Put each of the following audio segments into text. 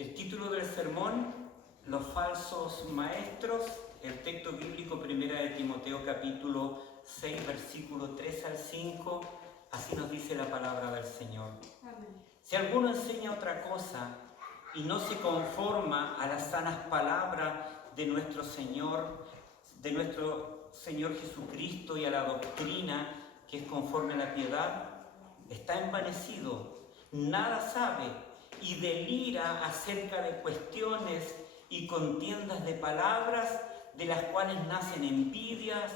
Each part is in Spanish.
El título del sermón, los falsos maestros, el texto bíblico 1 de Timoteo capítulo 6, versículo 3 al 5, así nos dice la palabra del Señor. Amén. Si alguno enseña otra cosa y no se conforma a las sanas palabras de nuestro Señor Jesucristo y a la doctrina que es conforme a la piedad, está envanecido, nada sabe y delira acerca de cuestiones y contiendas de palabras de las cuales nacen envidias,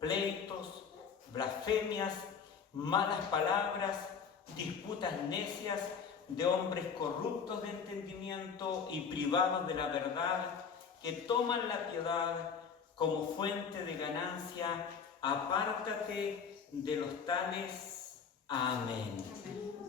pleitos, blasfemias, malas palabras, disputas necias de hombres corruptos de entendimiento y privados de la verdad, que toman la piedad como fuente de ganancia. Apártate de los tales. Amén.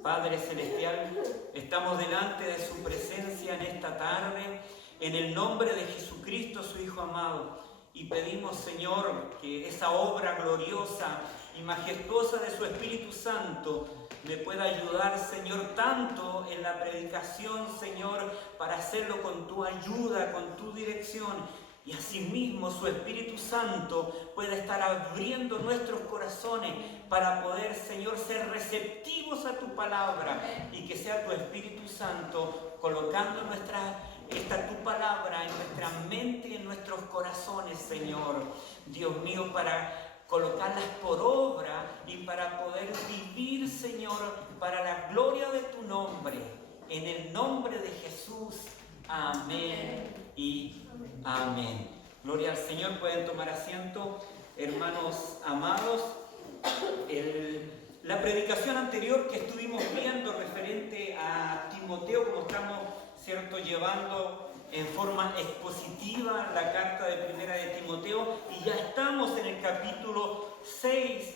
Padre Celestial, estamos delante de su presencia en esta tarde, en el nombre de Jesucristo, su Hijo amado, y pedimos, Señor, que esa obra gloriosa y majestuosa de su Espíritu Santo me pueda ayudar, Señor, tanto en la predicación, Señor, para hacerlo con tu ayuda, con tu dirección, y asimismo su Espíritu Santo pueda estar abriendo nuestros corazones para poder, Señor, ser receptivos a tu palabra, y que sea tu Espíritu Santo colocando tu palabra en nuestra mente y en nuestros corazones, Señor. Dios mío, para colocarlas por obra y para poder vivir, Señor, para la gloria de tu nombre. En el nombre de Jesús. Amén y amén. Gloria al Señor. Pueden tomar asiento, hermanos amados. La predicación anterior que estuvimos viendo referente a Timoteo, como estamos, ¿cierto?, llevando en forma expositiva la carta de 1 de Timoteo, y ya estamos en el capítulo 6.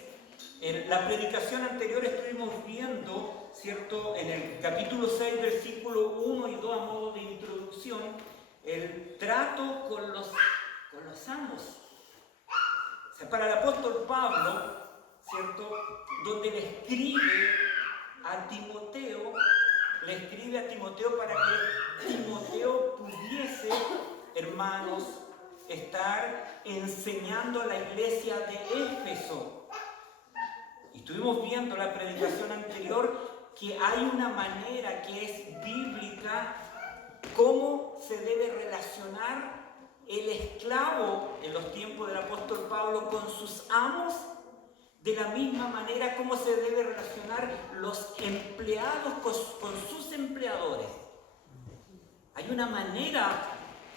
En la predicación anterior estuvimos viendo, ¿cierto?, en el capítulo 6, versículo 1 y 2, a modo de introducción, el trato con los amos. O sea, para el apóstol Pablo, ¿cierto?, donde le escribe a Timoteo para que Timoteo pudiese, hermanos, estar enseñando a la iglesia de Éfeso. Y estuvimos viendo la predicación anterior que hay una manera que es bíblica cómo se debe relacionar el esclavo en los tiempos del apóstol Pablo con sus amos, de la misma manera cómo se debe relacionar los empleados con sus empleadores. Hay una manera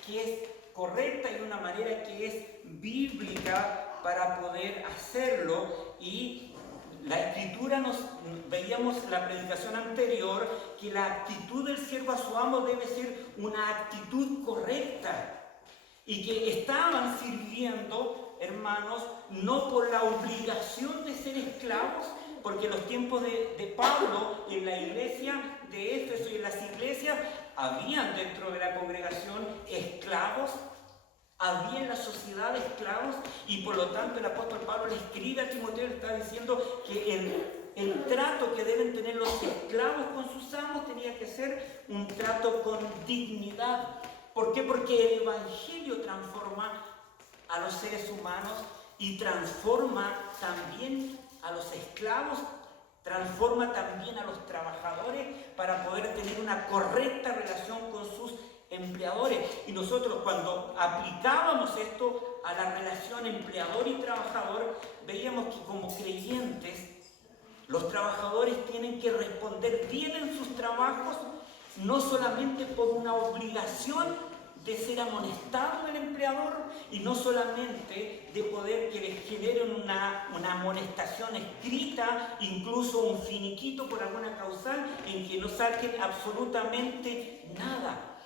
que es correcta y una manera que es bíblica para poder hacerlo, y la Escritura veíamos en la predicación anterior que la actitud del siervo a su amo debe ser una actitud correcta, y que estaban sirviendo, hermanos, no por la obligación de ser esclavos, porque en los tiempos de Pablo, en la iglesia de Éfeso y en las iglesias, habían dentro de la congregación esclavos, había en la sociedad esclavos, y por lo tanto el apóstol Pablo le escribe a Timoteo, le está diciendo que el trato que deben tener los esclavos con sus amos tenía que ser un trato con dignidad. ¿Por qué? Porque el Evangelio transforma a los seres humanos y transforma también a los esclavos, transforma también a los trabajadores para poder tener una correcta relación con sus empleadores. Y nosotros, cuando aplicábamos esto a la relación empleador y trabajador, veíamos que como creyentes los trabajadores tienen que responder bien en sus trabajos, no solamente por una obligación de ser amonestado el empleador, y no solamente de poder que les generen una amonestación escrita, incluso un finiquito por alguna causal en que no saquen absolutamente nada.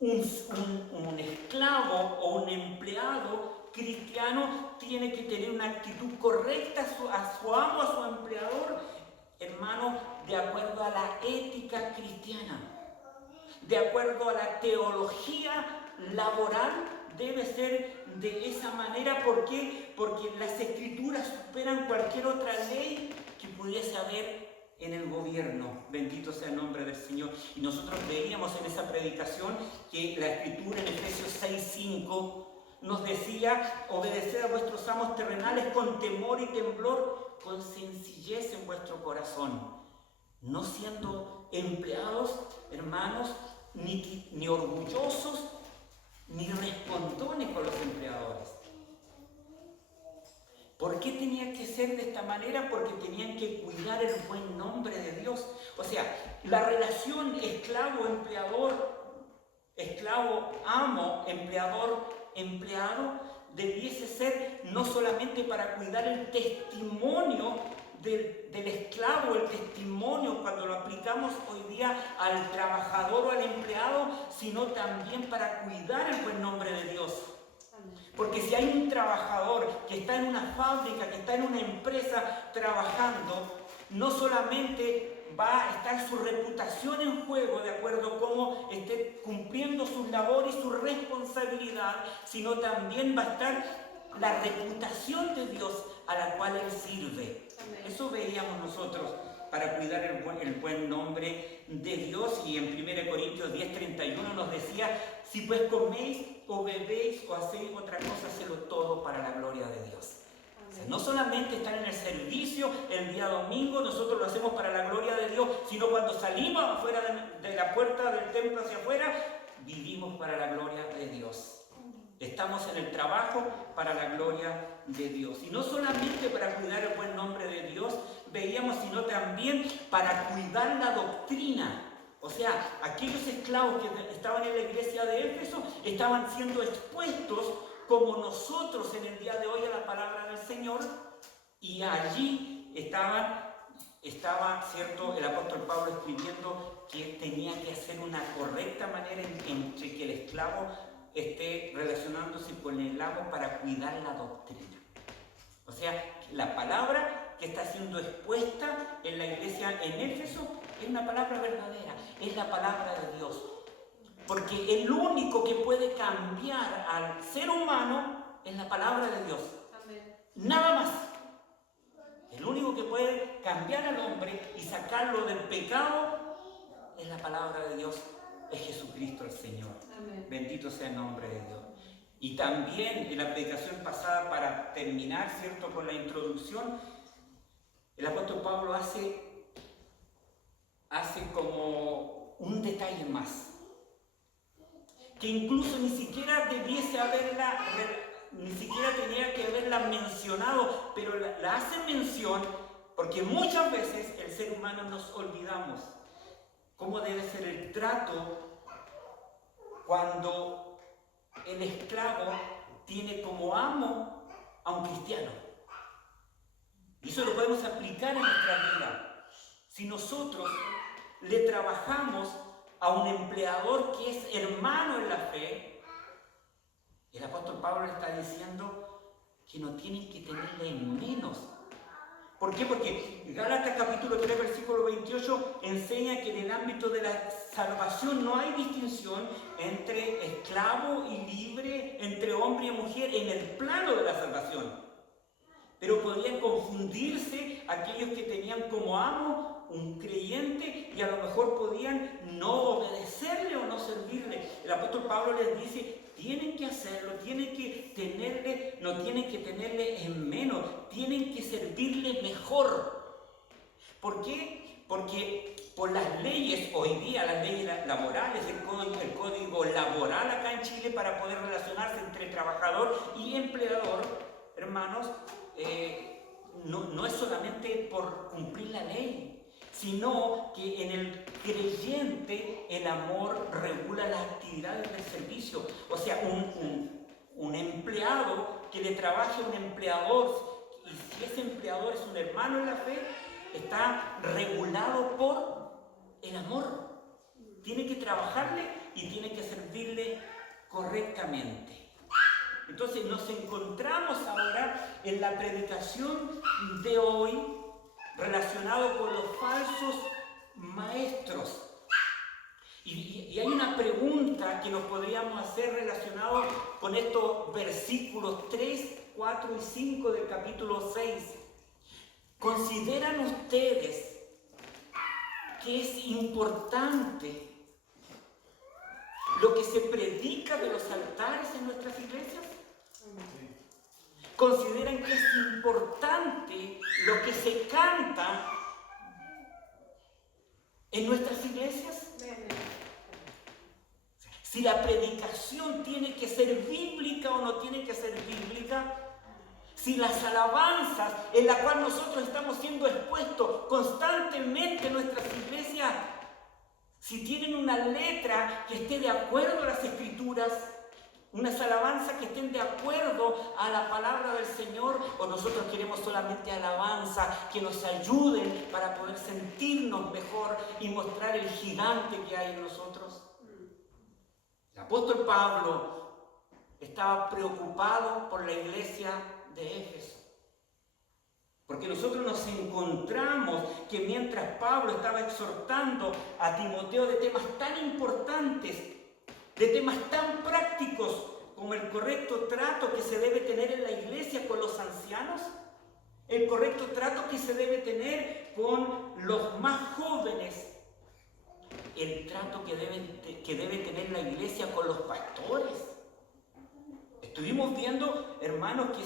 Un esclavo o un empleado cristiano tiene que tener una actitud correcta a su amo, a su empleador, hermano, de acuerdo a la ética cristiana, de acuerdo a la teología laboral. Debe ser de esa manera. ¿Por qué? Porque las Escrituras superan cualquier otra ley que pudiese haber en el gobierno. Bendito sea el nombre del Señor. Y nosotros veíamos en esa predicación que la Escritura en Efesios 6:5 nos decía: obedeced a vuestros amos terrenales con temor y temblor, con sencillez en vuestro corazón, no siendo empleados, hermanos, ni orgullosos, ni respondones con los empleadores. ¿Por qué tenía que ser de esta manera? Porque tenían que cuidar el buen nombre de Dios. O sea, la relación esclavo-empleador, esclavo-amo, empleador-empleado, debiese ser no solamente para cuidar el testimonio del esclavo, el testimonio cuando lo aplicamos hoy día al trabajador o al empleado, sino también para cuidar el buen nombre de Dios. Porque si hay un trabajador que está en una fábrica, que está en una empresa trabajando, no solamente va a estar su reputación en juego de acuerdo a cómo esté cumpliendo sus labores y su responsabilidad, sino también va a estar la reputación de Dios a la cual él sirve. Eso veíamos nosotros para cuidar el buen nombre de Dios. Y en 1 Corintios 10:31 nos decía: si pues coméis o bebéis o hacéis otra cosa, hacedlo todo para la gloria de Dios. O sea, no solamente estar en el servicio el día domingo, nosotros lo hacemos para la gloria de Dios, sino cuando salimos afuera de la puerta del templo hacia afuera, vivimos para la gloria de Dios. Estamos en el trabajo para la gloria de Dios. Y no solamente para cuidar el buen nombre de Dios, veíamos, sino también para cuidar la doctrina. O sea, aquellos esclavos que estaban en la iglesia de Éfeso estaban siendo expuestos como nosotros en el día de hoy a la palabra del Señor. Y allí estaba, ¿cierto?, el apóstol Pablo escribiendo que tenía que hacer una correcta manera entre que el esclavo esté relacionándose con el amo para cuidar la doctrina. O sea, la palabra que está siendo expuesta en la iglesia en Éfeso es una palabra verdadera, es la palabra de Dios. Porque el único que puede cambiar al ser humano es la palabra de Dios. Amén. Nada más. El único que puede cambiar al hombre y sacarlo del pecado es la palabra de Dios. Es Jesucristo el Señor. Amén. Bendito sea el nombre de Dios. Y también en la predicación pasada, para terminar, ¿cierto?, con la introducción, el apóstol Pablo hace como un detalle más, que incluso ni siquiera tenía que haberla mencionado, pero la hace mención porque muchas veces el ser humano nos olvidamos cómo debe ser el trato cuando el esclavo tiene como amo a un cristiano. Y eso lo podemos aplicar en nuestra vida. Si nosotros le trabajamos a un empleador que es hermano en la fe, el apóstol Pablo le está diciendo que no tienen que tenerle en menos. ¿Por qué? Porque Gálatas capítulo 3, versículo 28 enseña que en el ámbito de la salvación no hay distinción entre esclavo y libre, entre hombre y mujer, en el plano de la salvación. Pero podrían confundirse aquellos que tenían como amo un creyente y a lo mejor podían no obedecerle o no servirle. El apóstol Pablo les dice: tienen que hacerlo, tienen que tenerle, no tienen que tenerle en menos, tienen que servirle mejor. ¿Por qué? Porque por las leyes, hoy día las leyes laborales, el código laboral acá en Chile, para poder relacionarse entre trabajador y empleador, hermanos, no es solamente por cumplir la ley, sino que en el creyente el amor regula las actividades del servicio. O sea, un empleado que le trabaje a un empleador, y si ese empleador es un hermano en la fe, está regulado por el amor. Tiene que trabajarle y tiene que servirle correctamente. Entonces nos encontramos ahora en la predicación de hoy relacionado con los falsos maestros. Y hay una pregunta que nos podríamos hacer relacionado con estos versículos 3, 4 y 5 del capítulo 6. ¿Consideran ustedes que es importante lo que se predica de los altares en nuestras iglesias? ¿Consideran que es importante lo que se canta en nuestras iglesias? Si la predicación tiene que ser bíblica o no tiene que ser bíblica, si las alabanzas en las cuales nosotros estamos siendo expuestos constantemente en nuestras iglesias, si tienen una letra que esté de acuerdo a las Escrituras, unas alabanzas que estén de acuerdo a la palabra del Señor, o nosotros queremos solamente alabanza que nos ayuden para poder sentirnos mejor y mostrar el gigante que hay en nosotros. El apóstol Pablo estaba preocupado por la iglesia de Éfeso, porque nosotros nos encontramos que mientras Pablo estaba exhortando a Timoteo de temas tan importantes, de temas tan prácticos como el correcto trato que se debe tener en la iglesia con los ancianos, el correcto trato que se debe tener con los más jóvenes, el trato que debe tener la iglesia con los pastores. Estuvimos viendo, hermanos, que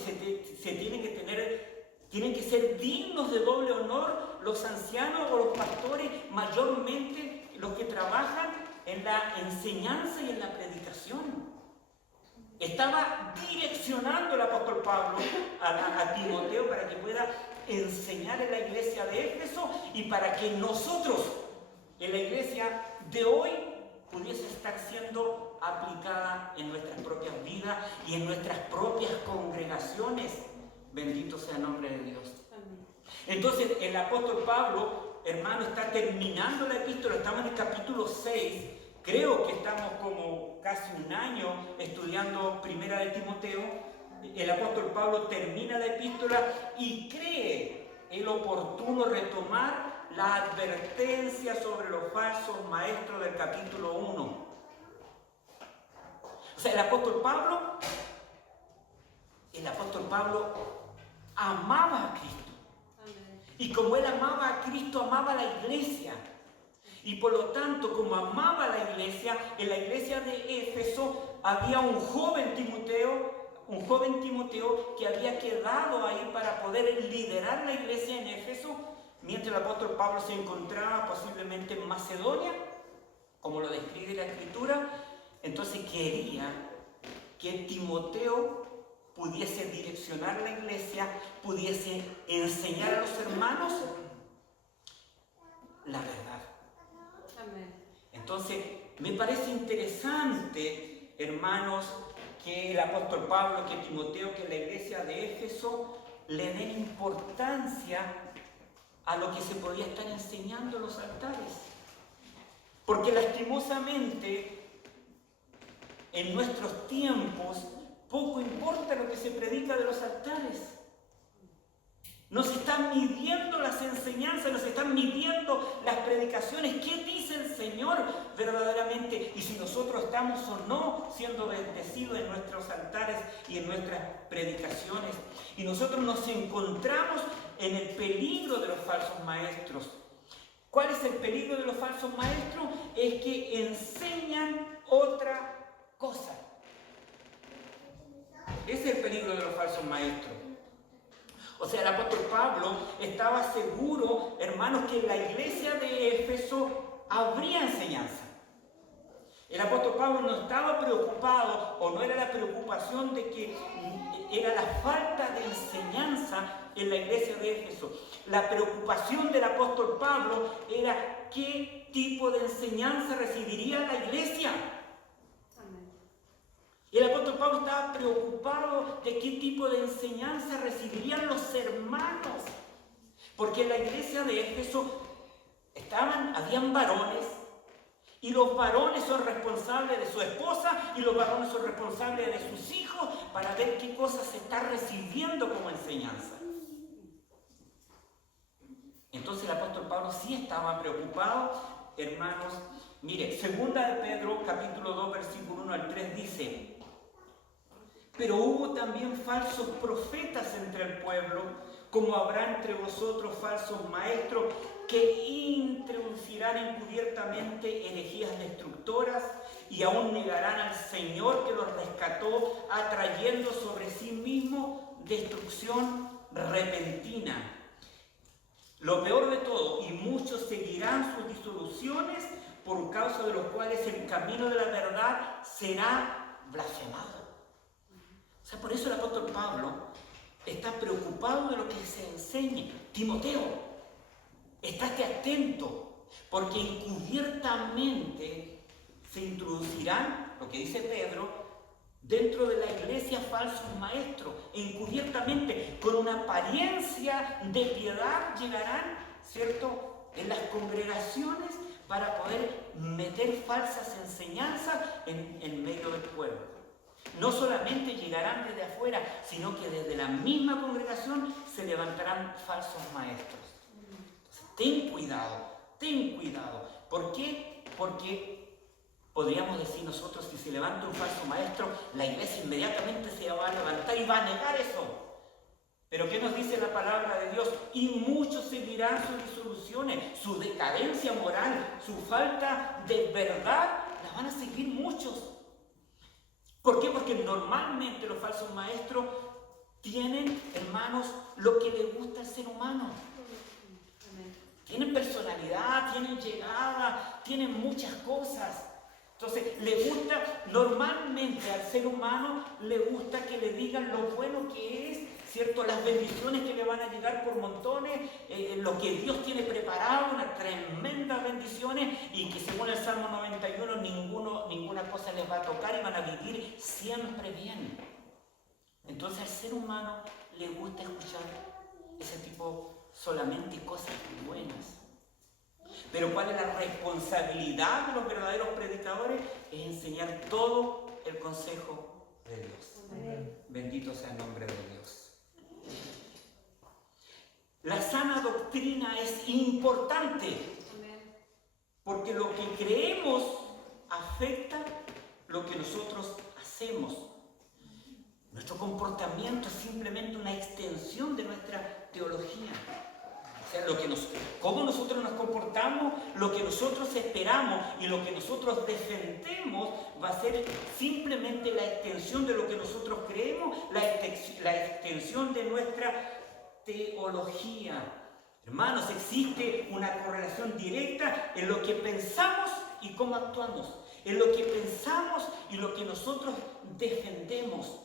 tienen que ser dignos de doble honor los ancianos o los pastores, mayormente los que trabajan en la enseñanza y en la predicación. Estaba direccionando el apóstol Pablo a Timoteo para que pueda enseñar en la iglesia de Éfeso y para que nosotros, en la iglesia de hoy, pudiese estar siendo aplicada en nuestras propias vidas y en nuestras propias congregaciones. Bendito sea el nombre de Dios. Amén. Entonces el apóstol Pablo, hermano, está terminando la epístola. Estamos en el capítulo 6. Creo que estamos como casi un año estudiando Primera de Timoteo. El apóstol Pablo termina la epístola y cree el oportuno retomar la advertencia sobre los falsos maestros del capítulo 1. O sea, el apóstol Pablo amaba a Cristo. Y como él amaba a Cristo, amaba a la iglesia. Y por lo tanto, como amaba a la iglesia, en la iglesia de Éfeso había un joven Timoteo que había quedado ahí para poder liderar la iglesia en Éfeso, mientras el apóstol Pablo se encontraba posiblemente en Macedonia, como lo describe la Escritura. Entonces quería que Timoteo pudiese direccionar la iglesia, pudiese enseñar a los hermanos la verdad. Amén. Entonces, me parece interesante, hermanos, que el apóstol Pablo, que Timoteo, que la iglesia de Éfeso le den importancia a lo que se podía estar enseñando en los altares. Porque lastimosamente, en nuestros tiempos, poco importa lo que se predica de los altares. Nos están midiendo las enseñanzas, nos están midiendo las predicaciones. ¿Qué dice el Señor verdaderamente? Y si nosotros estamos o no siendo bendecidos en nuestros altares y en nuestras predicaciones. Y nosotros nos encontramos en el peligro de los falsos maestros. ¿Cuál es el peligro de los falsos maestros? Es que enseñan otra cosa. Ese es el peligro de los falsos maestros. O sea, el apóstol Pablo estaba seguro, hermanos, que en la iglesia de Éfeso habría enseñanza. El apóstol Pablo no estaba preocupado, o no era la preocupación de que era la falta de enseñanza en la iglesia de Éfeso. La preocupación del apóstol Pablo era qué tipo de enseñanza recibiría la iglesia. Y el apóstol Pablo estaba preocupado de qué tipo de enseñanza recibirían los hermanos. Porque en la iglesia de Éfeso habían varones, y los varones son responsables de su esposa, y los varones son responsables de sus hijos, para ver qué cosas se está recibiendo como enseñanza. Entonces el apóstol Pablo sí estaba preocupado, hermanos. Mire, segunda de Pedro, capítulo 2, versículo 1 al 3 dice: pero hubo también falsos profetas entre el pueblo, como habrá entre vosotros falsos maestros que introducirán encubiertamente herejías destructoras y aún negarán al Señor que los rescató, atrayendo sobre sí mismo destrucción repentina. Lo peor de todo, y muchos seguirán sus disoluciones, por causa de los cuales el camino de la verdad será blasfemado. O sea, por eso el apóstol Pablo está preocupado de lo que se enseñe. Timoteo, estate atento, porque encubiertamente se introducirán, lo que dice Pedro, dentro de la iglesia falsos maestros, encubiertamente, con una apariencia de piedad llegarán, ¿cierto?, en las congregaciones para poder meter falsas enseñanzas en medio del pueblo. No solamente llegarán desde afuera, sino que desde la misma congregación se levantarán falsos maestros. Ten cuidado, ten cuidado. ¿Por qué? Porque podríamos decir nosotros, si se levanta un falso maestro, la iglesia inmediatamente se va a levantar y va a negar eso. Pero ¿qué nos dice la palabra de Dios? Y muchos seguirán sus disoluciones, su decadencia moral, su falta de verdad, la van a seguir muchos. ¿Por qué? Porque normalmente los falsos maestros tienen, hermanos, lo que les gusta al ser humano. Tienen personalidad, tienen llegada, tienen muchas cosas. Entonces, le gusta, normalmente al ser humano, le gusta que le digan lo bueno que es, ¿cierto? Las bendiciones que le van a llegar por montones, lo que Dios tiene preparado, unas tremendas bendiciones, y que según el Salmo 91, ninguna cosa les va a tocar y van a vivir siempre bien. Entonces, al ser humano le gusta escuchar ese tipo solamente cosas buenas. Pero ¿cuál es la responsabilidad de los verdaderos predicadores? Es enseñar todo el consejo de Dios. Amén. Bendito sea el nombre de Dios. La sana doctrina es importante, porque lo que creemos afecta lo que nosotros hacemos. Nuestro comportamiento es simplemente una extensión de nuestra teología. O sea, cómo nosotros nos comportamos, lo que nosotros esperamos y lo que nosotros defendemos va a ser simplemente la extensión de lo que nosotros creemos, la extensión de nuestra teología. Hermanos, existe una correlación directa en lo que pensamos y cómo actuamos, en lo que pensamos y lo que nosotros defendemos.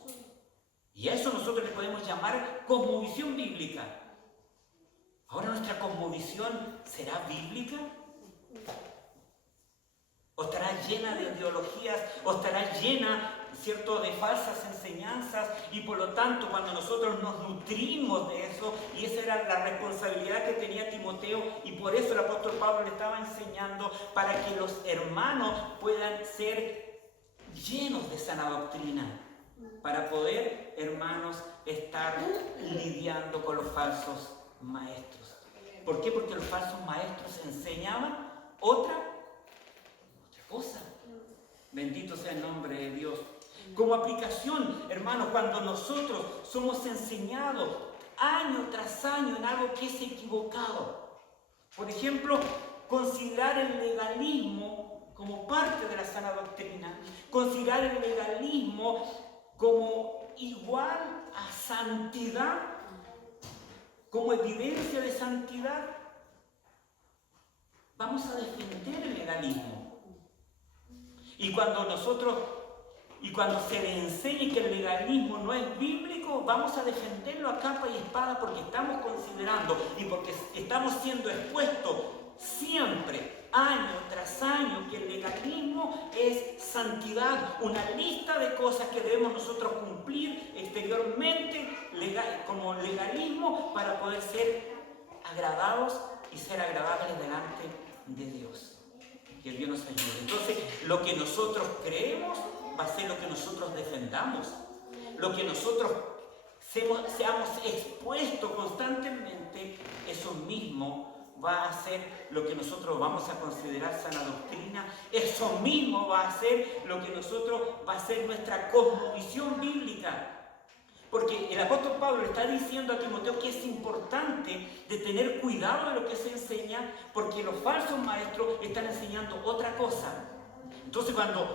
Y a eso nosotros le podemos llamar cosmovisión bíblica. Ahora, ¿nuestra cosmovisión será bíblica? ¿O estará llena de ideologías? ¿O estará llena, cierto, de falsas enseñanzas? Y por lo tanto, cuando nosotros nos nutrimos de eso, y esa era la responsabilidad que tenía Timoteo, y por eso el apóstol Pablo le estaba enseñando, para que los hermanos puedan ser llenos de sana doctrina, para poder, hermanos, estar lidiando con los falsos maestros. ¿Por qué? Porque los falsos maestros enseñaban otra cosa. Bendito sea el nombre de Dios. Como aplicación, hermanos, cuando nosotros somos enseñados año tras año en algo que es equivocado, por ejemplo, considerar el legalismo como parte de la sana doctrina, considerar el legalismo como igual a santidad, como evidencia de santidad, vamos a defender el legalismo. Y cuando se le enseñe que el legalismo no es bíblico, vamos a defenderlo a capa y espada, porque estamos considerando y porque estamos siendo expuestos siempre, año tras año, que el legalismo es santidad, una lista de cosas que debemos nosotros cumplir exteriormente como legalismo para poder ser agradados y ser agradables delante de Dios. Que Dios nos ayude. Entonces, lo que nosotros creemos va a ser lo que nosotros defendamos. Lo que nosotros seamos expuestos constantemente, eso mismo va a ser lo que nosotros vamos a considerar sana doctrina. Eso mismo va a ser lo que nosotros va a ser nuestra cosmovisión bíblica. Porque el apóstol Pablo le está diciendo a Timoteo que es importante de tener cuidado de lo que se enseña, porque los falsos maestros están enseñando otra cosa. Entonces, cuando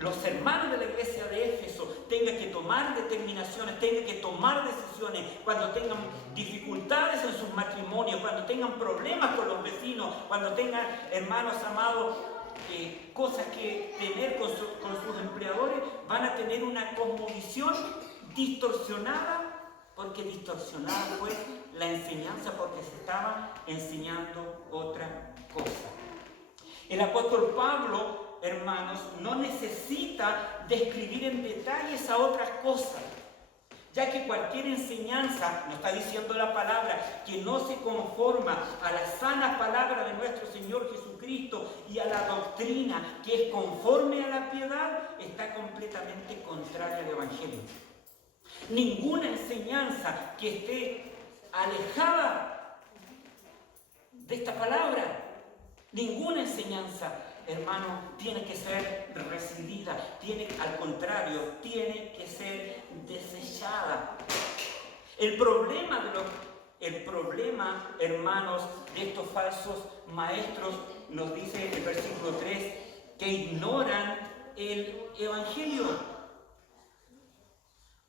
los hermanos de la iglesia de Éfeso tengan que tomar determinaciones, tengan que tomar decisiones, cuando tengan dificultades en sus matrimonios, cuando tengan problemas con los vecinos, cuando tengan, hermanos amados, cosas que tener con sus empleadores, van a tener una cosmovisión distorsionada, porque distorsionada fue la enseñanza, porque se estaba enseñando otra cosa. El apóstol Pablo, hermanos, no necesita describir en detalle esa otras cosas, ya que cualquier enseñanza, nos está diciendo la palabra, que no se conforma a la sana palabra de nuestro Señor Jesucristo y a la doctrina que es conforme a la piedad, está completamente contraria al Evangelio. Ninguna enseñanza que esté alejada de esta palabra, ninguna enseñanza, hermano, tiene que ser recibida, al contrario, tiene que ser desechada. El problema, hermanos, de estos falsos maestros, nos dice el versículo 3, que ignoran el Evangelio.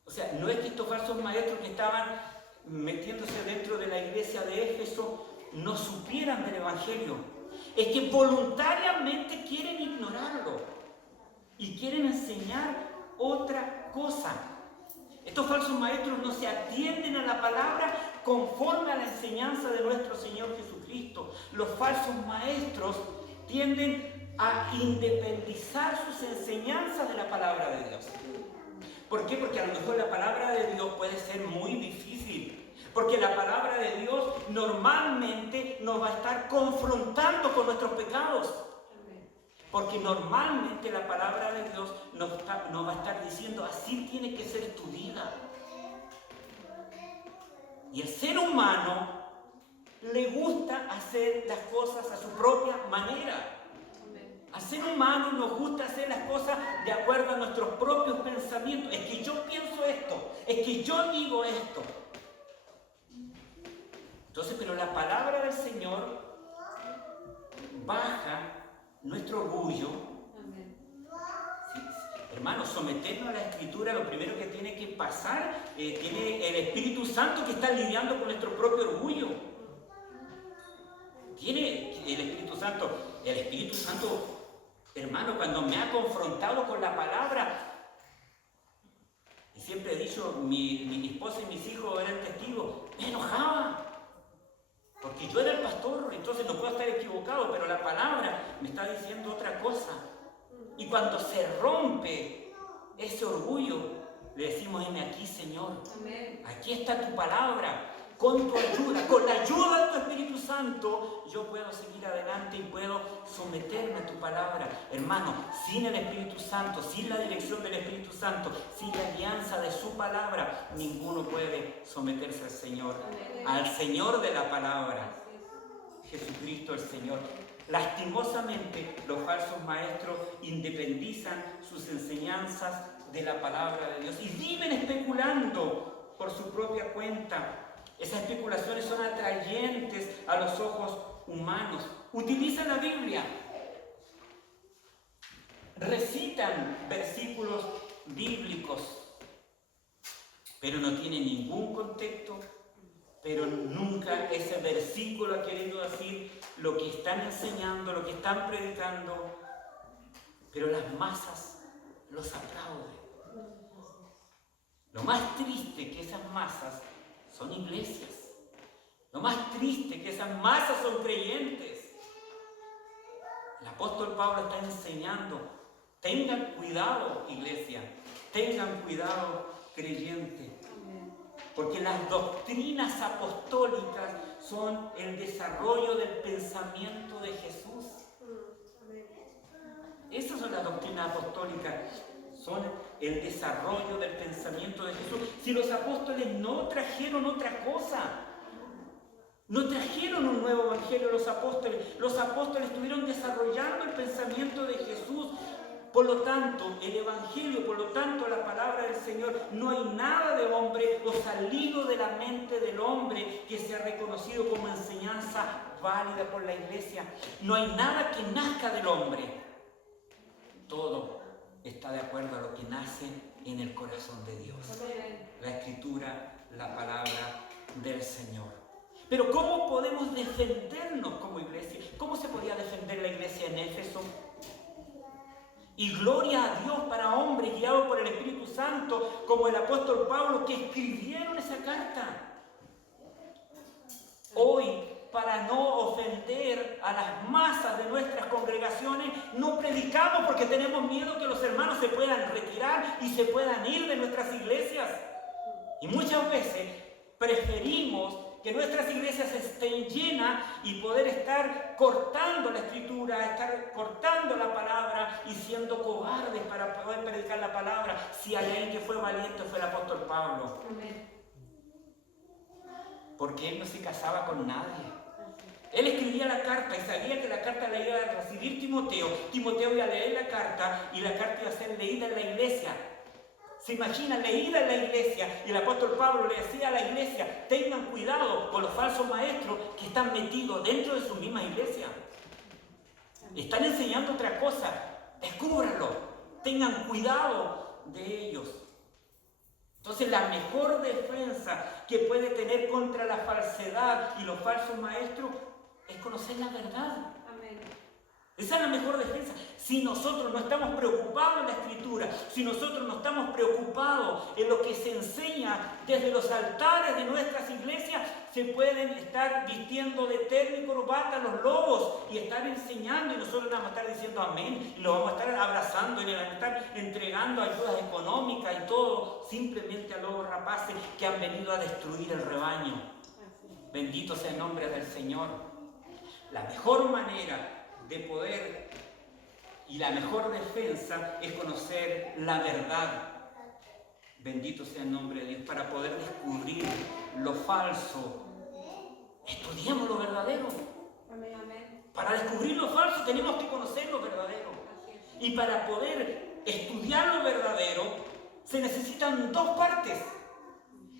O sea, no es que estos falsos maestros que estaban metiéndose dentro de la iglesia de Éfeso no supieran del Evangelio. Es que voluntariamente quieren ignorarlo y quieren enseñar otra cosa. Estos falsos maestros no se atienden a la palabra conforme a la enseñanza de nuestro Señor Jesucristo. Los falsos maestros tienden a independizar sus enseñanzas de la palabra de Dios. ¿Por qué? Porque a lo mejor la palabra de Dios puede ser muy difícil. Porque la palabra de Dios normalmente nos va a estar confrontando con nuestros pecados. Porque normalmente la palabra de Dios nos va a estar diciendo, así tiene que ser tu vida. Y el ser humano le gusta hacer las cosas a su propia manera. Al ser humano nos gusta hacer las cosas de acuerdo a nuestros propios pensamientos. Es que yo pienso esto, es que yo digo esto. Entonces, pero la palabra del Señor baja nuestro orgullo. Sí, hermanos, someternos a la Escritura, lo primero que tiene que pasar, tiene el Espíritu Santo que está lidiando con nuestro propio orgullo. Tiene el Espíritu Santo, hermano, cuando me ha confrontado con la palabra, y siempre he dicho, mi esposa y mis hijos eran testigos, me enojaba. Porque yo era el pastor, entonces no puedo estar equivocado, pero la palabra me está diciendo otra cosa. Y cuando se rompe ese orgullo, le decimos, heme aquí, Señor. Amén. Aquí está tu palabra. Con tu ayuda, con la ayuda de tu Espíritu Santo, yo puedo seguir adelante y puedo someterme a tu palabra. Hermano, sin el Espíritu Santo, sin la dirección del Espíritu Santo, sin la alianza de su palabra, ninguno puede someterse al Señor. Al Señor de la palabra, Jesucristo el Señor. Lastimosamente, los falsos maestros independizan sus enseñanzas de la palabra de Dios y viven especulando por su propia cuenta. Esas especulaciones son atrayentes a los ojos humanos. Utilizan la Biblia, recitan versículos bíblicos, pero no tienen ningún contexto, pero nunca ese versículo ha querido decir lo que están enseñando, lo que están predicando, pero las masas los aplauden. Lo más triste que esas masas son iglesias. Lo más triste que esas masas son creyentes. El apóstol Pablo está enseñando, tengan cuidado, iglesia, tengan cuidado, creyentes, porque las doctrinas apostólicas son el desarrollo del pensamiento de Jesús. Esas son las doctrinas apostólicas. Son el desarrollo del pensamiento de Jesús. Si los apóstoles no trajeron otra cosa, no trajeron un nuevo evangelio, los apóstoles estuvieron desarrollando el pensamiento de Jesús Por lo tanto, el Evangelio, por lo tanto, la palabra del Señor, no hay nada de hombre o salido de la mente del hombre que sea reconocido como enseñanza válida por la iglesia. No hay nada que nazca del hombre. Todo está de acuerdo a lo que nace en el corazón de Dios. La Escritura, la palabra del Señor. Pero ¿cómo podemos defendernos como iglesia? ¿Cómo se podía defender la iglesia en Éfeso? Y gloria a Dios para hombres guiados por el Espíritu Santo, como el apóstol Pablo, que escribieron esa carta. Hoy, para no ofender a las masas de nuestras congregaciones, no predicamos porque tenemos miedo que los hermanos se puedan retirar y se puedan ir de nuestras iglesias. Y muchas veces preferimos que nuestras iglesias estén llenas y poder estar cortando la Escritura, estar cortando la palabra y siendo cobardes para poder predicar la palabra. Si hay alguien que fue valiente, fue el apóstol Pablo. Amén. Porque él no se casaba con nadie. Él escribía la carta y sabía que la carta la iba a recibir Timoteo. Timoteo iba a leer la carta y la carta iba a ser leída en la iglesia. ¿Se imaginan? Leída en la iglesia, y el apóstol Pablo le decía a la iglesia: tengan cuidado con los falsos maestros que están metidos dentro de su misma iglesia. Están enseñando otra cosa. Descúbranlo. Tengan cuidado de ellos. Entonces, la mejor defensa que puede tener contra la falsedad y los falsos maestros es conocer la verdad. Amén. Esa es la mejor defensa. Si nosotros no estamos preocupados en la Escritura, si nosotros no estamos preocupados en lo que se enseña desde los altares de nuestras iglesias, se pueden estar vistiendo de terno y corbata los lobos y estar enseñando, y nosotros vamos a estar diciendo amén, y lo vamos a estar abrazando, y le vamos a estar entregando ayudas económicas y todo, simplemente a lobos rapaces que han venido a destruir el rebaño. Bendito sea el nombre del Señor. La mejor manera de poder y la mejor defensa es conocer la verdad. Bendito sea el nombre de Dios, para poder descubrir lo falso. Estudiemos lo verdadero. Amén, amén. Para descubrir lo falso tenemos que conocer lo verdadero. Y para poder estudiar lo verdadero se necesitan dos partes.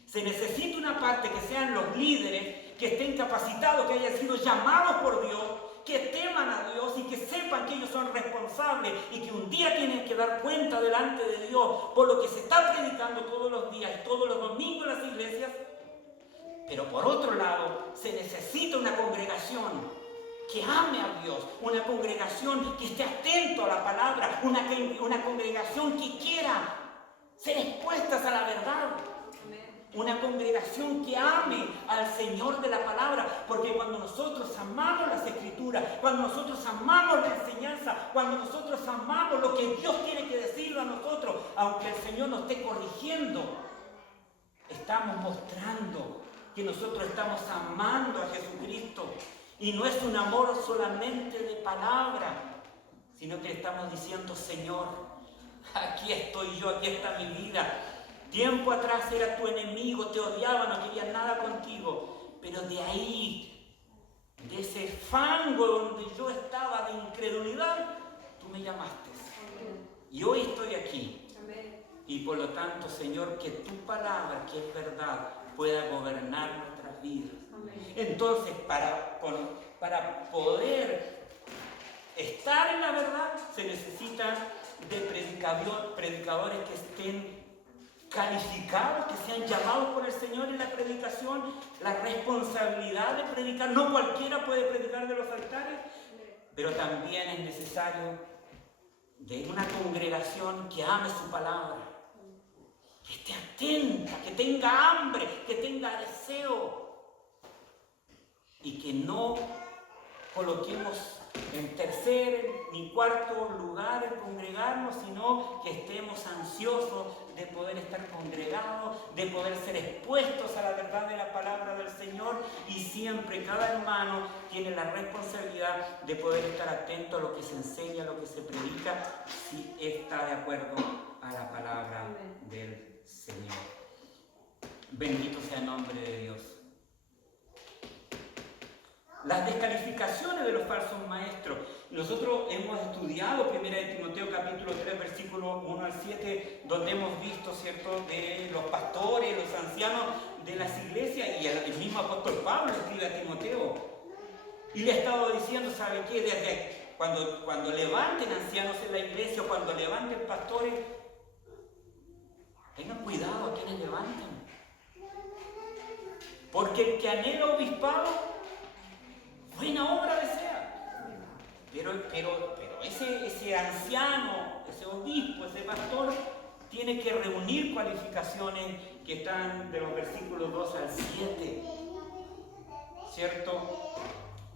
Se necesita una parte que sean los líderes, que estén capacitados, que hayan sido llamados por Dios, que teman a Dios y que sepan que ellos son responsables y que un día tienen que dar cuenta delante de Dios por lo que se está predicando todos los días y todos los domingos en las iglesias. Pero por otro lado, se necesita una congregación que ame a Dios, una congregación que esté atento a la palabra, una congregación que quiera ser expuestas a la verdad. Una congregación que ame al Señor de la palabra, porque cuando nosotros amamos las Escrituras, cuando nosotros amamos la enseñanza, cuando nosotros amamos lo que Dios tiene que decirlo a nosotros, aunque el Señor nos esté corrigiendo, estamos mostrando que nosotros estamos amando a Jesucristo, y no es un amor solamente de palabra, sino que estamos diciendo: Señor, aquí estoy yo, aquí está mi vida. Tiempo atrás era tu enemigo, te odiaba, no quería nada contigo. Pero de ahí, de ese fango donde yo estaba de incredulidad, tú me llamaste. Amén. Y hoy estoy aquí. Amén. Y por lo tanto, Señor, que tu palabra, que es verdad, pueda gobernar nuestras vidas. Amén. Entonces, para poder estar en la verdad, se necesitan de predicadores que estén calificados, que sean llamados por el Señor en la predicación, la responsabilidad de predicar. No cualquiera puede predicar de los altares, pero también es necesario de una congregación que ame su palabra, que esté atenta, que tenga hambre, que tenga deseo, y que no coloquemos en tercer ni cuarto lugar el congregarnos, sino que estemos ansiosos de poder estar congregados, de poder ser expuestos a la verdad de la palabra del Señor, y siempre cada hermano tiene la responsabilidad de poder estar atento a lo que se enseña, a lo que se predica, si está de acuerdo a la palabra del Señor. Bendito sea el nombre de Dios. las descalificaciones de los falsos maestros. Nosotros hemos estudiado 1 Timoteo capítulo 3, versículos 1 al 7, donde hemos visto, ¿cierto?, de los pastores, los ancianos de las iglesias, y el mismo apóstol Pablo escribe a Timoteo. Y le ha estado diciendo, ¿sabe qué? Desde cuando levanten ancianos en la iglesia, o cuando levanten pastores, tengan cuidado a quienes levanten. Porque el que anhela obispado, buena obra desea. Pero ese anciano, ese obispo, ese pastor, tiene que reunir cualificaciones que están de los versículos 2 al 7. ¿Cierto?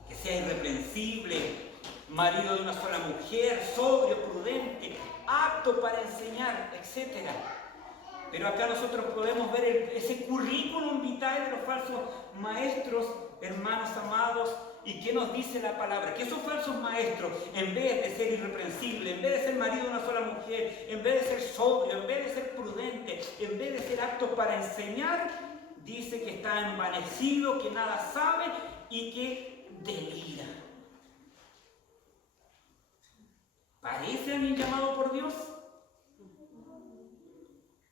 Que sea irreprensible, marido de una sola mujer, sobrio, prudente, apto para enseñar, etc. Pero acá nosotros podemos ver ese currículum vitae de los falsos maestros, hermanos amados. ¿Y qué nos dice la palabra? Que esos falsos maestros, en vez de ser irreprensibles, en vez de ser marido de una sola mujer, en vez de ser sobrio, en vez de ser prudente, en vez de ser apto para enseñar, dice que está envanecido, que nada sabe y que delira. ¿Parece alguien llamado por Dios?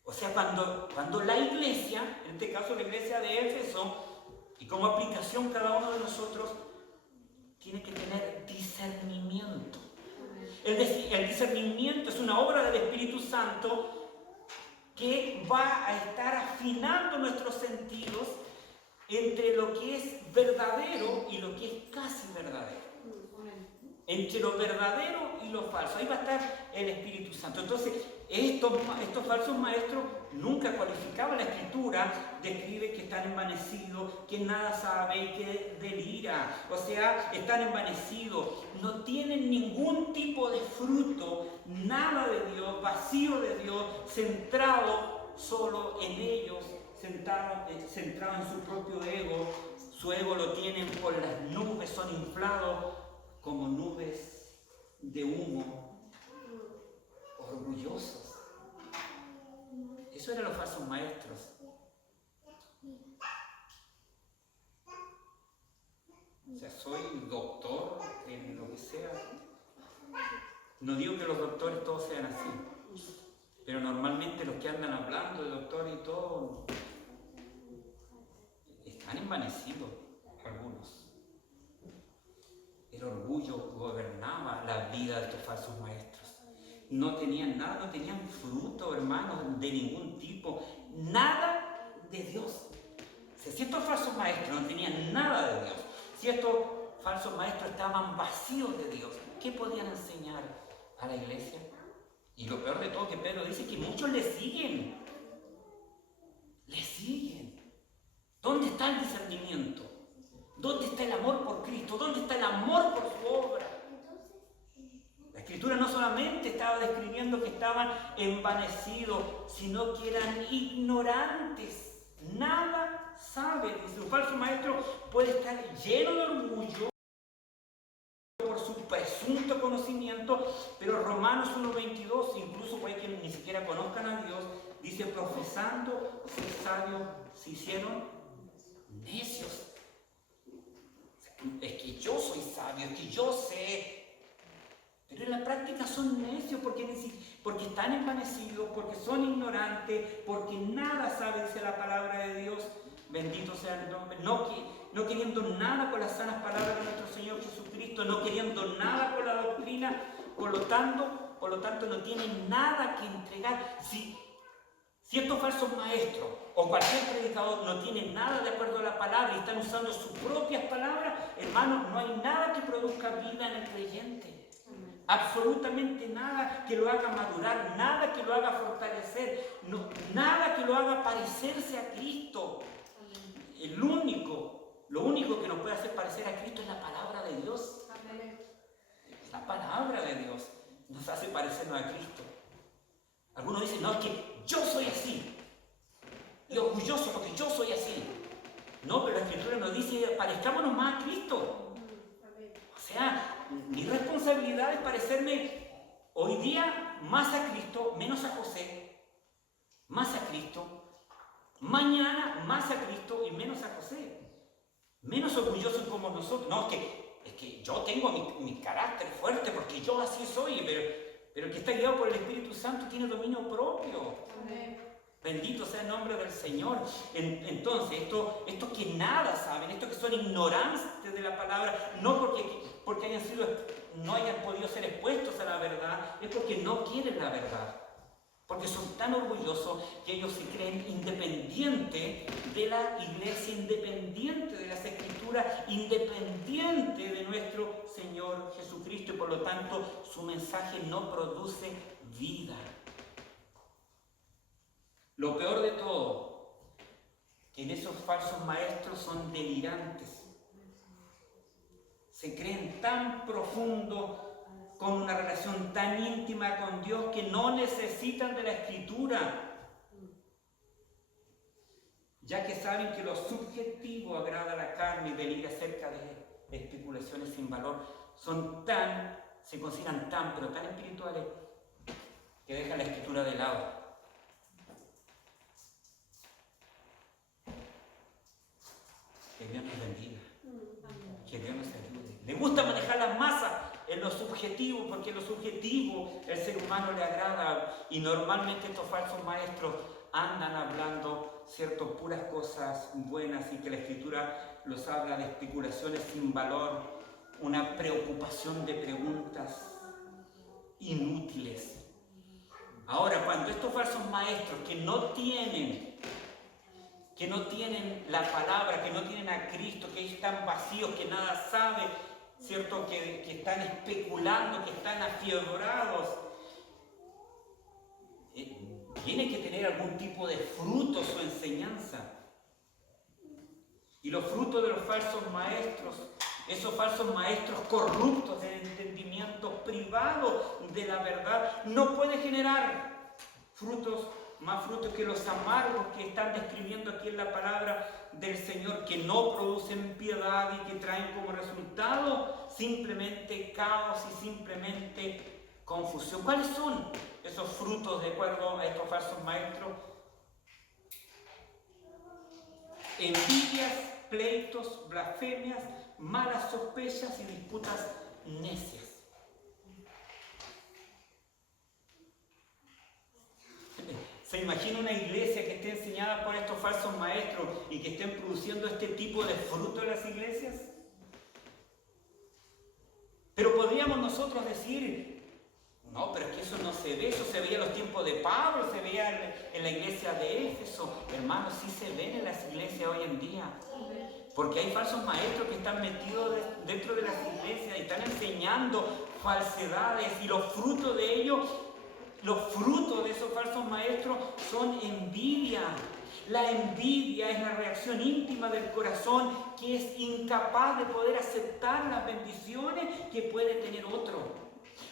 O sea, cuando la iglesia, en este caso la iglesia de Éfeso, y como aplicación cada uno de nosotros, tiene que tener discernimiento. El discernimiento es una obra del Espíritu Santo que va a estar afinando nuestros sentidos entre lo que es verdadero y lo que es casi verdadero. Entre lo verdadero y lo falso. Ahí va a estar el Espíritu Santo. Entonces, estos falsos maestros nunca cualificaban la Escritura, describe que están envanecidos, que nada saben y que delira. O sea, están envanecidos, no tienen ningún tipo de fruto, nada de Dios, vacío de Dios, centrado solo en ellos, centrado en su propio ego. Su ego lo tienen por las nubes, son inflados como nubes de humo, orgullosos. Eso eran los falsos maestros. O sea, soy doctor en lo que sea. No digo que los doctores todos sean así, pero normalmente los que andan hablando de doctor y todo están envanecidos, algunos. El orgullo gobernaba la vida de estos falsos maestros. No tenían nada, no tenían fruto, hermanos, de ningún tipo. Nada de Dios. O sea, si estos falsos maestros no tenían nada de Dios, si estos falsos maestros estaban vacíos de Dios, ¿qué podían enseñar a la iglesia? Y lo peor de todo que Pedro dice que muchos le siguen. Le siguen. ¿Dónde está el discernimiento? ¿Dónde está el amor por Cristo? ¿Dónde está el amor por su obra? La Escritura no solamente estaba describiendo que estaban envanecidos, sino que eran ignorantes. Nada saben. Y su falso maestro puede estar lleno de orgullo por su presunto conocimiento, pero Romanos 1:22, incluso puede que ni siquiera conozcan a Dios, dice, profesando ser sabios, se hicieron necios. Es que yo soy sabio, es que yo sé, pero en la práctica son necios porque están envanecidos, porque son ignorantes, porque nada saben, dice la palabra de Dios. Bendito sea el nombre. No queriendo nada con las sanas palabras de nuestro Señor Jesucristo, no queriendo nada con la doctrina, por lo tanto no tienen nada que entregar. Si estos falsos maestros o cualquier predicador no tienen nada de acuerdo a la palabra y están usando sus propias palabras, hermanos, no hay nada que produzca vida en el creyente. Absolutamente nada que lo haga madurar, nada que lo haga fortalecer, nada que lo haga parecerse a Cristo. Lo único que nos puede hacer parecer a Cristo es la palabra de Dios. La palabra de Dios nos hace parecernos a Cristo. Algunos dicen, no, es que yo soy así. Y orgulloso porque yo soy así. No, pero la Escritura nos dice, parezcámonos más a Cristo. O sea, mi responsabilidad es parecerme hoy día más a Cristo, menos a José. Más a Cristo. Mañana más a Cristo y menos a José. menos orgullosos como nosotros. No, es que yo tengo mi carácter fuerte porque yo así soy, pero el que está guiado por el Espíritu Santo tiene dominio propio. Amén. Bendito sea el nombre del Señor. Entonces, estos que nada saben, estos que son ignorantes de la palabra, no porque no hayan podido ser expuestos a la verdad, es porque no quieren la verdad. Porque son tan orgullosos que ellos se creen independientes de la iglesia, independiente de las escrituras, independiente de nuestro Señor Jesucristo, y por lo tanto su mensaje no produce vida. Lo peor de todo, que en esos falsos maestros son delirantes. Se creen tan profundo, con una relación tan íntima con Dios, que no necesitan de la Escritura, ya que saben que lo subjetivo agrada a la carne y deliria acerca de especulaciones sin valor. Se consideran pero tan espirituales, que dejan la Escritura de lado. Que Dios nos bendiga, que Dios nos ayude. Le gusta manejar las masas en lo subjetivo, porque en lo subjetivo el ser humano le agrada, y normalmente estos falsos maestros andan hablando, cierto, puras cosas buenas, y que la Escritura los habla de especulaciones sin valor, una preocupación de preguntas inútiles. Ahora, cuando estos falsos maestros que no tienen la palabra, que no tienen a Cristo, que están vacíos, que nada saben, ¿cierto? Que están especulando, que están afiebrados, tiene que tener algún tipo de fruto su enseñanza. Y los frutos de los falsos maestros, esos falsos maestros corruptos del entendimiento privado de la verdad, no pueden generar más frutos que los amargos que están describiendo aquí en la palabra del Señor, que no producen piedad y que traen como resultado simplemente caos y simplemente confusión. ¿Cuáles son esos frutos de acuerdo a estos falsos maestros? Envidias, pleitos, blasfemias, malas sospechas y disputas necias. ¿Se imagina una iglesia que esté enseñada por estos falsos maestros y que estén produciendo este tipo de fruto en las iglesias? Pero podríamos nosotros decir, no, pero es que eso no se ve, eso se veía en los tiempos de Pablo, se veía en la iglesia de Éfeso. Hermanos, sí se ven en las iglesias hoy en día. Porque hay falsos maestros que están metidos dentro de las iglesias y están enseñando falsedades, y los frutos de ellos, los frutos de esos falsos maestros son envidia. La envidia es la reacción íntima del corazón que es incapaz de poder aceptar las bendiciones que puede tener otro.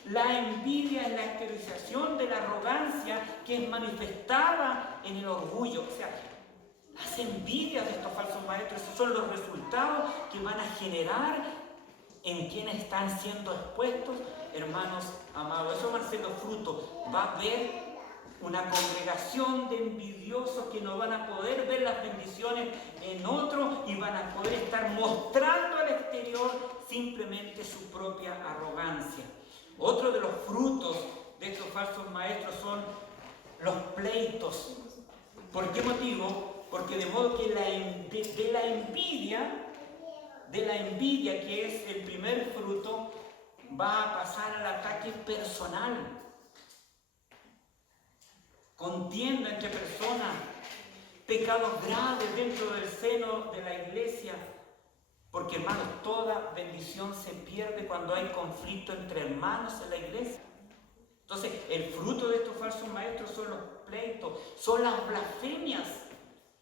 La envidia es la exteriorización de la arrogancia que es manifestada en el orgullo. O sea, las envidias de estos falsos maestros, esos son los resultados que van a generar en quienes están siendo expuestos. Hermanos amados, esos van a ser los frutos. Va a haber una congregación de envidiosos que no van a poder ver las bendiciones en otros y van a poder estar mostrando al exterior simplemente su propia arrogancia. Otro de los frutos de estos falsos maestros son los pleitos. ¿Por qué motivo? Porque de modo que de la envidia, que es el primer fruto, va a pasar al ataque personal. Contienda entre personas, pecados graves dentro del seno de la iglesia. Porque, hermanos, toda bendición se pierde cuando hay conflicto entre hermanos en la iglesia. Entonces, el fruto de estos falsos maestros son los pleitos, son las blasfemias.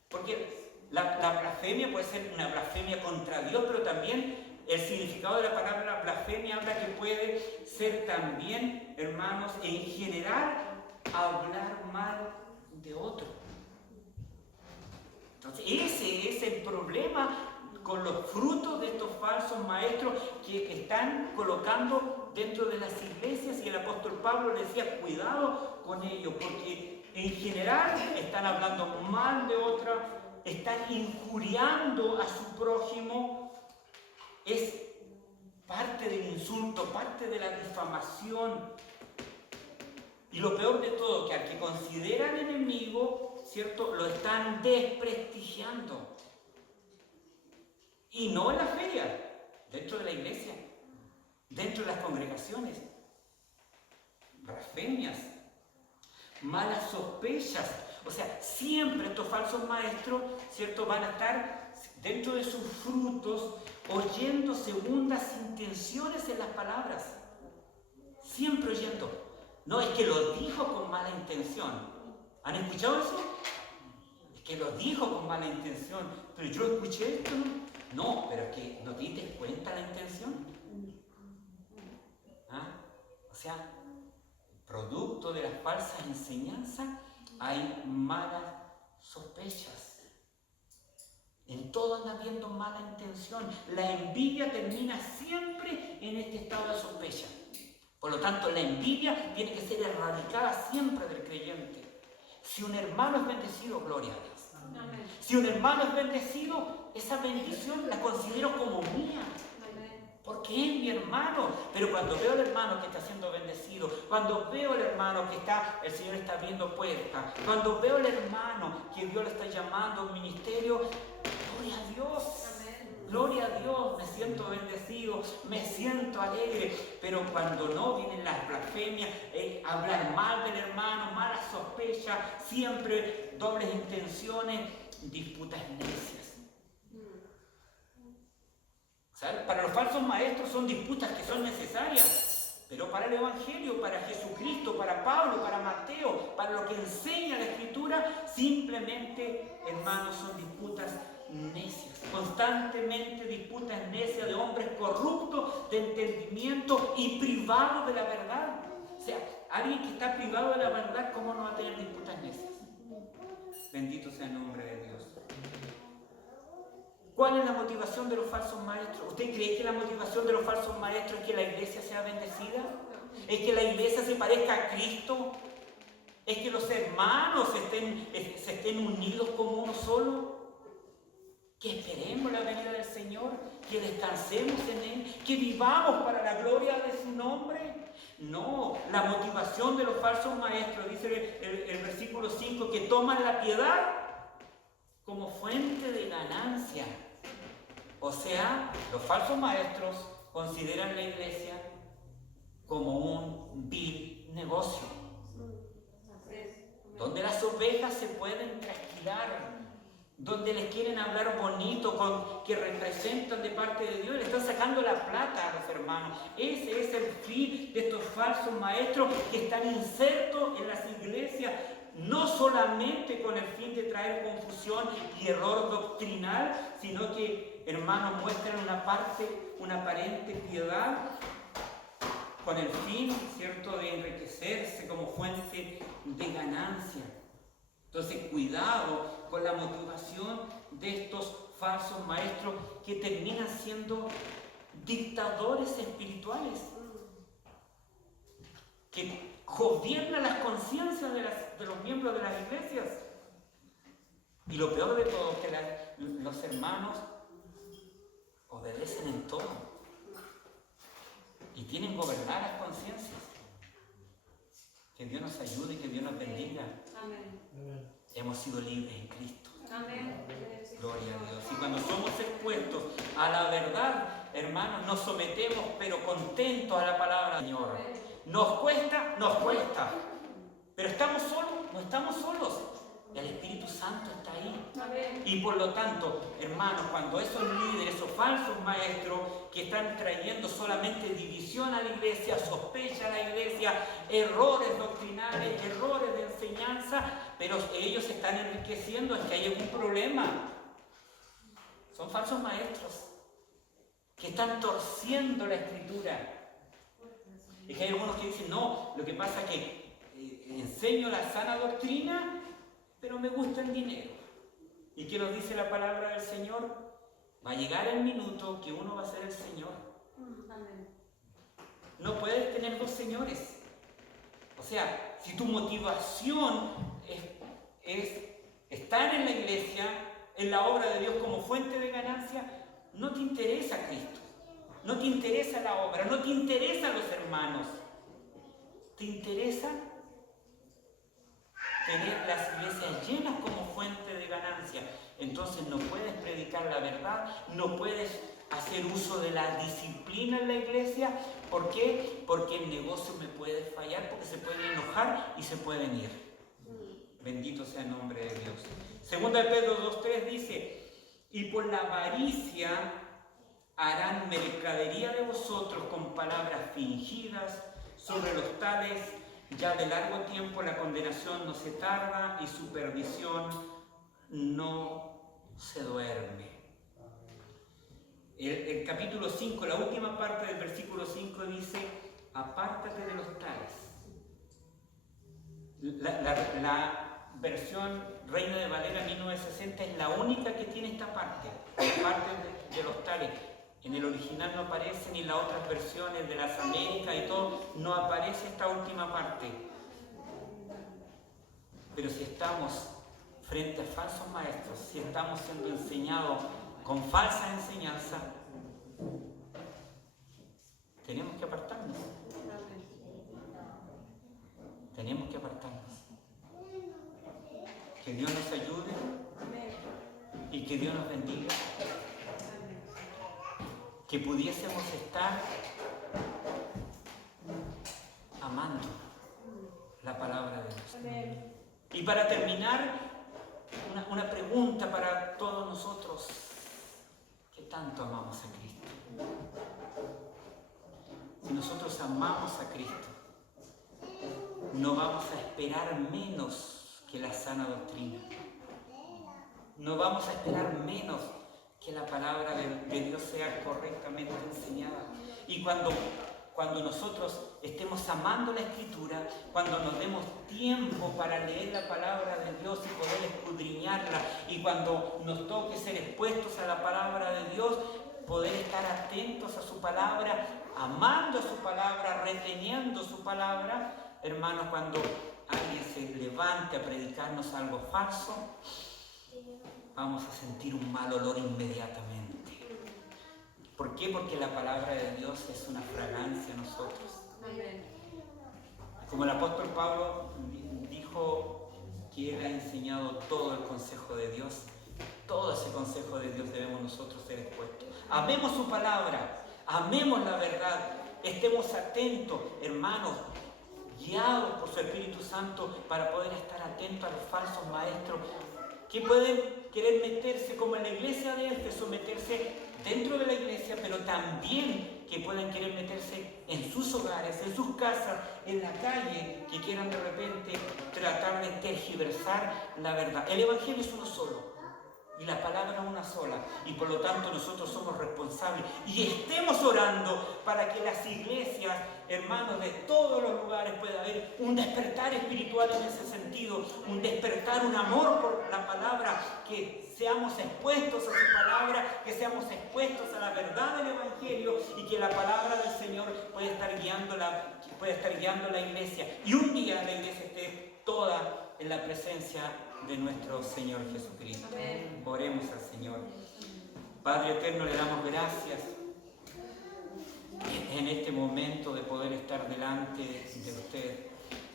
Porque la blasfemia puede ser una blasfemia contra Dios, pero también el significado de la palabra blasfemia habla que puede ser también, hermanos, en general, hablar mal de otro. Entonces, ese es el problema con los frutos de estos falsos maestros que están colocando dentro de las iglesias, y el apóstol Pablo le decía, cuidado con ellos, porque en general están hablando mal de otra están injuriando a su prójimo, es parte del insulto, parte de la difamación. Y lo peor de todo, que al que consideran enemigo, ¿cierto?, lo están desprestigiando. Y no en la feria, dentro de la iglesia, dentro de las congregaciones. Blasfemias, malas sospechas. O sea, siempre estos falsos maestros, ¿cierto?, van a estar dentro de sus frutos oyendo segundas intenciones en las palabras. Siempre oyendo. No, es que lo dijo con mala intención. ¿Han escuchado eso? Es que lo dijo con mala intención. Pero yo escuché esto, ¿no? No, pero es que no te diste cuenta la intención. ¿Ah? O sea, producto de las falsas enseñanzas hay malas sospechas. En todo anda habiendo mala intención. La envidia termina siempre en este estado de sospecha. Por lo tanto, la envidia tiene que ser erradicada siempre del creyente. Si un hermano es bendecido, gloria a Dios. Amén. Si un hermano es bendecido, esa bendición la considero como mía. Porque es mi hermano. Pero cuando veo al hermano que está siendo bendecido, cuando veo al hermano que el Señor está abriendo puertas, cuando veo al hermano que Dios le está llamando a un ministerio, gloria a Dios. Amén. Gloria a Dios, me siento bendecido, me siento alegre. Pero cuando no, vienen las blasfemias, hablar mal del hermano, malas sospechas, siempre dobles intenciones, disputas necias. ¿Sabes? Para los falsos maestros son disputas que son necesarias, pero para el Evangelio, para Jesucristo, para Pablo, para Mateo, para lo que enseña la Escritura, simplemente, hermanos, son disputas necias, constantemente disputas necias de hombres corruptos de entendimiento y privados de la verdad. O sea, alguien que está privado de la verdad, ¿cómo no va a tener disputas necias? Bendito sea el nombre de Dios. ¿Cuál es la motivación de los falsos maestros? ¿Usted cree que la motivación de los falsos maestros es que la iglesia sea bendecida? ¿Es que la iglesia se parezca a Cristo? ¿Es que los hermanos se estén unidos como uno solo? Que esperemos la venida del Señor, que descansemos en Él, que vivamos para la gloria de su nombre. No, la motivación de los falsos maestros, dice el versículo 5, que toman la piedad como fuente de ganancia. O sea, los falsos maestros consideran la iglesia como un vil negocio, donde las ovejas se pueden trasquilar, donde les quieren hablar bonito, que representan de parte de Dios, le están sacando la plata a los hermanos. Ese es el fin de estos falsos maestros que están insertos en las iglesias, no solamente con el fin de traer confusión y error doctrinal, sino que, hermanos, muestran una aparente piedad con el fin, ¿cierto?, de enriquecerse como fuente de ganancia. Entonces, cuidado con la motivación de estos falsos maestros que terminan siendo dictadores espirituales, que gobiernan las conciencias de los miembros de las iglesias. Y lo peor de todo es que los hermanos obedecen en todo y tienen gobernadas las conciencias. Que Dios nos ayude y que Dios nos bendiga. Amén. Hemos sido libres en Cristo. Amén. Gloria a Dios. Y cuando somos expuestos a la verdad, hermanos, nos sometemos, pero contentos a la palabra del Señor. Nos cuesta. Pero ¿estamos solos? No estamos solos. El Espíritu Santo está ahí. Amén. Y por lo tanto, hermanos, cuando esos líderes, esos falsos maestros que están trayendo solamente división a la iglesia, sospecha a la iglesia, errores doctrinales, errores de enseñanza, pero ellos se están enriqueciendo, es que hay algún problema. Son falsos maestros que están torciendo la Escritura. Es que hay algunos que dicen, no, lo que pasa es que enseño la sana doctrina, pero me gusta el dinero. ¿Y qué nos dice la palabra del Señor? Va a llegar el minuto que uno va a ser el Señor. Amén. No puedes tener dos señores. O sea, si tu motivación es estar en la iglesia, en la obra de Dios como fuente de ganancia, no te interesa Cristo, no te interesa la obra, no te interesan los hermanos. ¿Te interesa tener las iglesias llenas como fuente de ganancia? Entonces no puedes predicar la verdad, no puedes hacer uso de la disciplina en la iglesia. ¿Por qué? Porque el negocio me puede fallar, porque se pueden enojar y se pueden ir. Bendito sea el nombre de Dios. Segunda de Pedro 2:3 dice: y por la avaricia harán mercadería de vosotros con palabras fingidas. Sobre los tales ya de largo tiempo la condenación no se tarda y su perdición no se duerme. El capítulo 5, la última parte del versículo 5 dice: apártate de los tales. La versión Reina de Valera 1960 es la única que tiene esta parte, de los tales. En el original no aparece, ni en las otras versiones de las Américas y todo, no aparece esta última parte. Pero si estamos frente a falsos maestros, si estamos siendo enseñados con falsa enseñanza, tenemos que apartarnos. Tenemos que apartarnos. Que Dios nos ayude y que Dios nos bendiga. Que pudiésemos estar amando la palabra de Dios. Y para terminar, una pregunta para todos nosotros: ¿qué tanto amamos a Cristo? Si nosotros amamos a Cristo, no vamos a esperar menos que la sana doctrina. No vamos a esperar menos que la palabra de Dios sea correctamente enseñada. Y cuando nosotros estemos amando la Escritura, cuando nos demos tiempo para leer la palabra de Dios y poder escudriñarla, y cuando nos toque ser expuestos a la palabra de Dios, poder estar atentos a su palabra, amando su palabra, reteniendo su palabra. Hermanos, cuando alguien se levante a predicarnos algo falso, vamos a sentir un mal olor inmediatamente. ¿Por qué? Porque la palabra de Dios es una fragancia a nosotros. Como el apóstol Pablo dijo que él ha enseñado todo el consejo de Dios, todo ese consejo de Dios debemos nosotros ser expuestos. Amemos su palabra, amemos la verdad, estemos atentos, hermanos, guiados por su Espíritu Santo para poder estar atentos a los falsos maestros que pueden querer meterse, como en la iglesia de Éfeso, meterse dentro de la iglesia, pero también que pueden querer meterse en sus hogares, en sus casas, en la calle, que quieran de repente tratar de tergiversar la verdad. El Evangelio es uno solo y la palabra una sola, y por lo tanto nosotros somos responsables y estemos orando para que las iglesias, hermanos, de todos los lugares pueda haber un despertar espiritual en ese sentido, un despertar, un amor por la palabra, que seamos expuestos a su palabra, que seamos expuestos a la verdad del Evangelio, y que la palabra del Señor pueda estar guiando la iglesia, y un día la iglesia esté toda en la presencia de nuestro Señor Jesucristo. Amén. Oremos al Señor. Padre eterno, le damos gracias en este momento de poder estar delante de usted.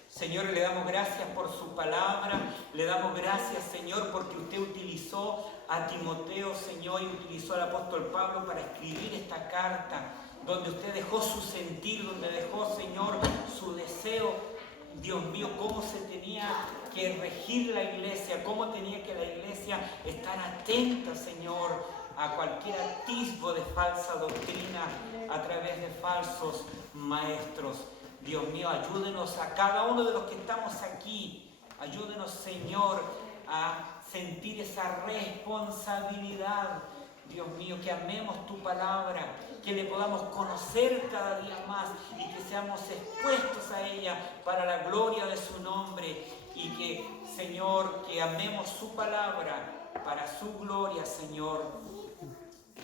Señor, le damos gracias por su palabra, le damos gracias, Señor, porque usted utilizó a Timoteo, Señor, y utilizó al apóstol Pablo para escribir esta carta, donde usted dejó su sentir, donde dejó, Señor, su deseo. Dios mío, cómo se tenía que regir la iglesia, cómo tenía que la iglesia estar atenta, Señor, a cualquier atisbo de falsa doctrina a través de falsos maestros. Dios mío, ayúdenos a cada uno de los que estamos aquí, ayúdenos, Señor, a sentir esa responsabilidad. Dios mío, que amemos tu palabra, que le podamos conocer cada día más y que seamos expuestos a ella para la gloria de su nombre, y que, Señor, que amemos su palabra para su gloria, Señor,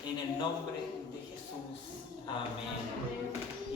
en el nombre de Jesús. Amén.